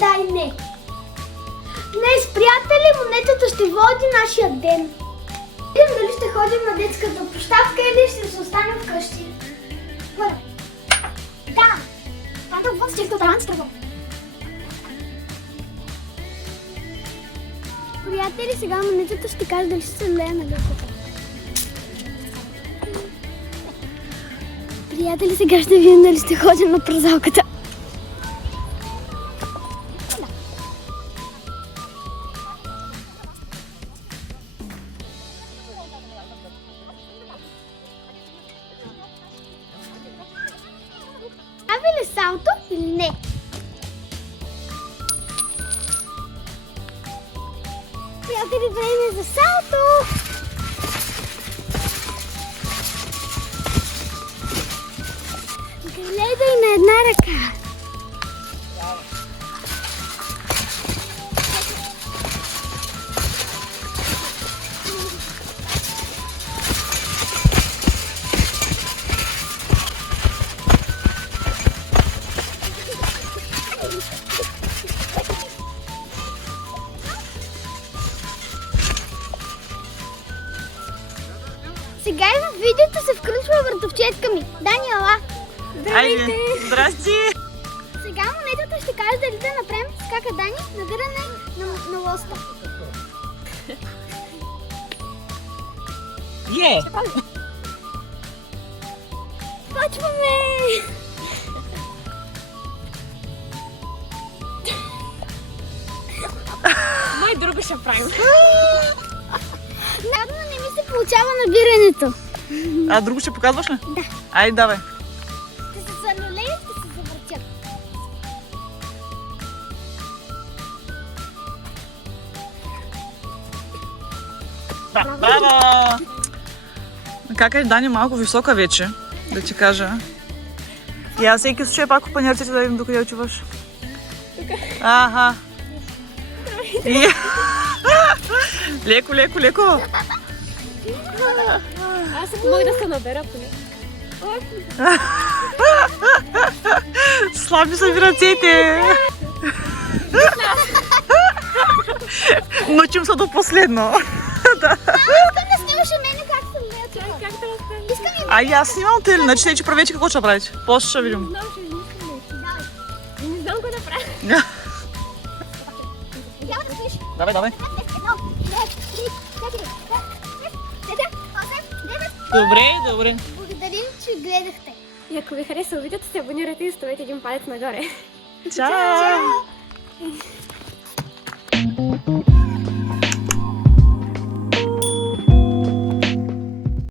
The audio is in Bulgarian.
да и не. Днес, приятели, монетата ще води нашия ден. Видим дали ще ходим на детската площадка или ще се останем вкъщи. Хора. Да! Това да вън стих до таранцата. Приятели, сега монетата ще каже дали ще се влея на летата. Приятели, сега ще видим дали ще ходим на празалката. Прави ли салто или не? Приятели, време за салто! Гледай на една ръка! Сега и в видеото се включва вратовчетка ми. Дани, ала! Айде, здрасти! Сега монетата ще каже дали да направим скака Дани на дъране на лоста. Е! Почваме! Май друго ще правим. Навно не ми се получава набирането. А друго ще показваш ли? Да. Айде, давай. Ще се залюлея и ще се завъртя. Браво! Как е Дани малко висока вече, да ти кажа. И аз всеки случай пак по панерците да видим докъде отиваш. Аха. И... Леко, леко, леко. Аз ако мога да се набера поне. Слаби са ви ръцете. Мъчим се до последно. Ти не снимаше мене как съм лея това. Как да остане? Искам и А и аз снимам те, значи те, че правече какво ще правите? После ще видим. Не знам, че не искам да давай. Не знам какво да правя. Няма да стоиш. Давай, давай. 1, 2, 3, 4, 5, 6, 7, 8, 9. Добре, добре. Благодарим, че гледахте. И ако ви хареса видеото, се абонирайте и ставете един палец нагоре. Чао! Чао!